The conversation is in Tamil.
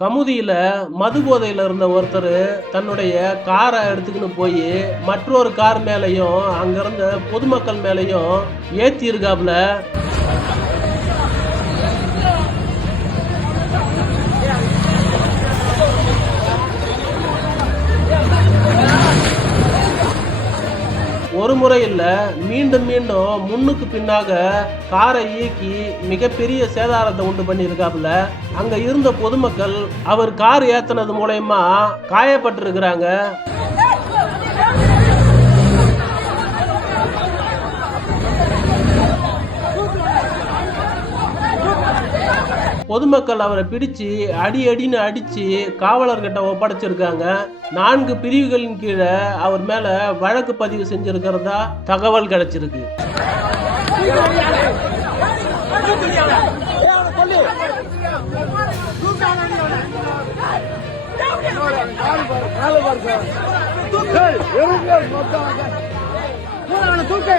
கமுதியில மது போதையில இருந்த ஒருத்தர் தன்னுடைய காரை எடுத்துக்கின்னு போய் மற்றொரு கார் மேலையும் அங்க இருந்த பொதுமக்கள் மேலையும் ஏத்தி இருக்காப்ல. ஒரு முறை இல்ல, மீண்டும் மீண்டும் முன்னுக்கு பின்னாக காரை இயக்கி மிகப்பெரிய சேதாரத்தை உண்டு பண்ணியிருக்காப்புல. அங்க இருந்த பொதுமக்கள் அவர் கார் ஏத்தினது மூலயமா காயப்பட்டிருக்கிறாங்க. பொதுமக்கள் அவரை பிடிச்சு அடின்னு அடிச்சு காவலர்கிட்ட ஒப்படைச்சிருக்காங்க. 4 பிரிவுகளின் கீழே அவர் மேல வழக்கு பதிவு செஞ்சிருக்கிறதா தகவல் கிடைச்சிருக்கு. தூக்கு